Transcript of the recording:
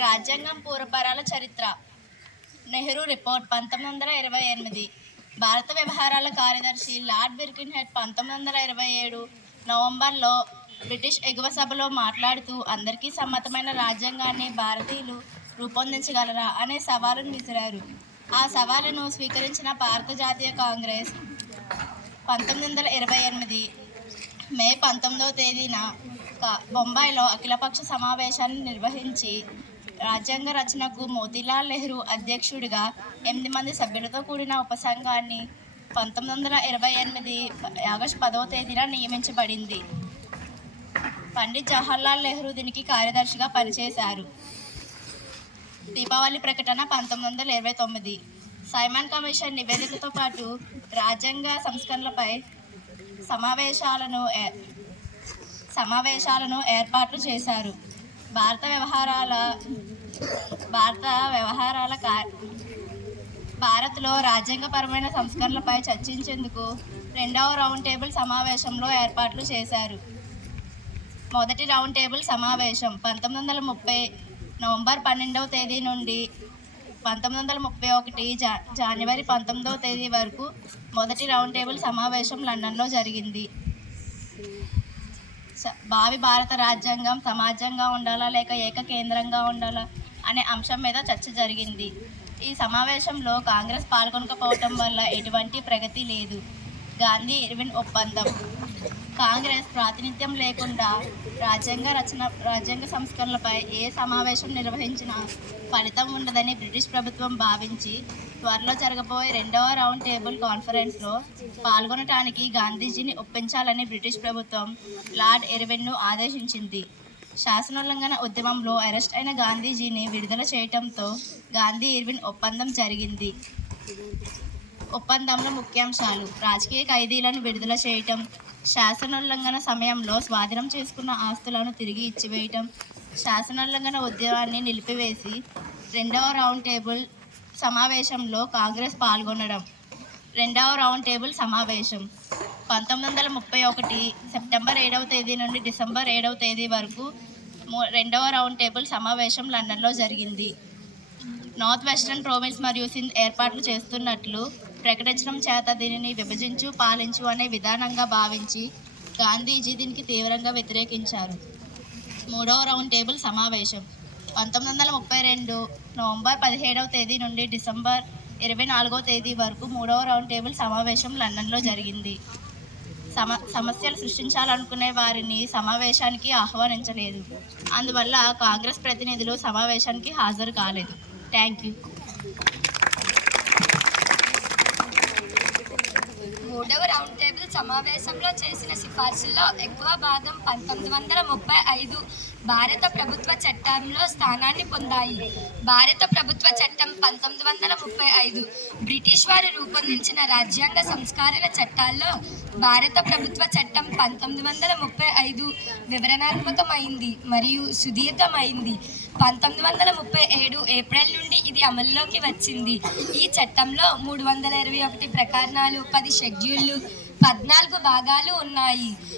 రాజ్యాంగం పూర్వపరాల చరిత్ర. నెహ్రూ రిపోర్ట్ 1928. భారత వ్యవహారాల కార్యదర్శి లార్డ్ బిర్కిన్హెడ్ 1927 నవంబర్లో బ్రిటిష్ ఎగువ సభలో మాట్లాడుతూ అందరికీ సమ్మతమైన రాజ్యాంగాన్ని భారతీయులు రూపొందించగలరా అనే సవాలును విసిరారు. ఆ సవాలును స్వీకరించిన భారత జాతీయ కాంగ్రెస్ 1928 మే 19వ తేదీన బొంబాయిలో అఖిలపక్ష సమావేశాన్ని నిర్వహించి రాజ్యాంగ రచనకు మోతీలాల్ నెహ్రూ అధ్యక్షుడిగా 8 మంది సభ్యులతో కూడిన ఉపసంఘాన్ని 1928 ఆగస్టు 10వ తేదీన నియమించబడింది. పండిత్ జవహర్లాల్ నెహ్రూ దీనికి కార్యదర్శిగా పనిచేశారు. దీపావళి ప్రకటన 1929. సైమన్ కమిషన్ నివేదికతో పాటు రాజ్యాంగ సంస్కరణలపై సమావేశాలను ఏర్పాట్లు చేశారు. భారత్లో రాజ్యాంగపరమైన సంస్కరణలపై చర్చించేందుకు 2వ రౌండ్ టేబుల్ సమావేశంలో ఏర్పాట్లు చేశారు. మొదటి రౌండ్ టేబుల్ సమావేశం 1930 నవంబర్ 12వ తేదీ నుండి 1931 జనవరి 19వ తేదీ వరకు మొదటి రౌండ్ టేబుల్ సమావేశం లండన్లో జరిగింది. భావి భారత రాజ్యాంగం సమాజంగా ఉండాలా లేక ఏకకేంద్రంగా ఉండాలా అనే అంశం మీద చర్చ జరిగింది. ఈ సమావేశంలో కాంగ్రెస్ పాల్గొనకపోవటం వల్ల ఎటువంటి ప్రగతి లేదు. గాంధీ ఇర్విన్ ఒప్పందం. కాంగ్రెస్ ప్రాతినిధ్యం లేకుండా రాజ్యాంగ సంస్కరణలపై ఏ సమావేశం నిర్వహించినా ఫలితం ఉండదని బ్రిటిష్ ప్రభుత్వం భావించి త్వరలో జరగబోయే 2వ రౌండ్ టేబుల్ కాన్ఫరెన్స్లో పాల్గొనటానికి గాంధీజీని ఒప్పించాలని బ్రిటిష్ ప్రభుత్వం లార్డ్ ఇర్విన్ను ఆదేశించింది. శాసనోల్లంఘన ఉద్యమంలో అరెస్ట్ అయిన గాంధీజీని విడుదల చేయటంతో గాంధీ ఇర్విన్ ఒప్పందం జరిగింది. ఒప్పందంలో ముఖ్యాంశాలు: రాజకీయ ఖైదీలను విడుదల చేయటం, శాసనోల్లంఘన సమయంలో స్వాధీనం చేసుకున్న ఆస్తులను తిరిగి ఇచ్చివేయటం, శాసనోల్లంఘన ఉద్యమాన్ని నిలిపివేసి 2వ రౌండ్ టేబుల్ సమావేశంలో కాంగ్రెస్ పాల్గొనడం. 2వ రౌండ్ టేబుల్ సమావేశం 1931 సెప్టెంబర్ 7వ తేదీ నుండి డిసెంబర్ 7వ తేదీ వరకు 2వ రౌండ్ టేబుల్ సమావేశం లండన్లో జరిగింది. నార్త్ వెస్టర్న్ ప్రావిన్స్ మరియు సింధ్ ఏర్పాట్లు చేస్తున్నట్లు ప్రకటించడం చేత దీనిని విభజించు పాలించు అనే విధానంగా భావించి గాంధీజీ దీనికి తీవ్రంగా వ్యతిరేకించారు. 3వ రౌండ్ టేబుల్ సమావేశం 1932 నవంబర్ 17వ తేదీ నుండి డిసెంబర్ 24వ తేదీ వరకు 3వ రౌండ్ టేబుల్ సమావేశం లండన్లో జరిగింది. సమస్యలు సృష్టించాలనుకునే వారిని సమావేశానికి ఆహ్వానించలేదు. అందువల్ల కాంగ్రెస్ ప్రతినిధులు సమావేశానికి హాజరు కాలేదు. Thank you. 3వ రౌండ్ టేబుల్ సమావేశంలో చేసిన సిఫార్సుల్లో ఎక్కువ భాగం 1935 భారత ప్రభుత్వ చట్టంలో స్థానాన్ని పొందాయి. భారత ప్రభుత్వ చట్టం 1935 బ్రిటిష్ వారు రూపొందించిన రాజ్యాంగ సంస్కరణ చట్టాల్లో భారత ప్రభుత్వ చట్టం 1935 వివరణాత్మకమైంది మరియు సుదీర్ఘమైంది. 1937 ఏప్రిల్ నుండి ఇది అమల్లోకి వచ్చింది. ఈ చట్టంలో 321 ప్రకరణాలు, 10 షెడ్యూళ్లు, 14 భాగాలు ఉన్నాయి.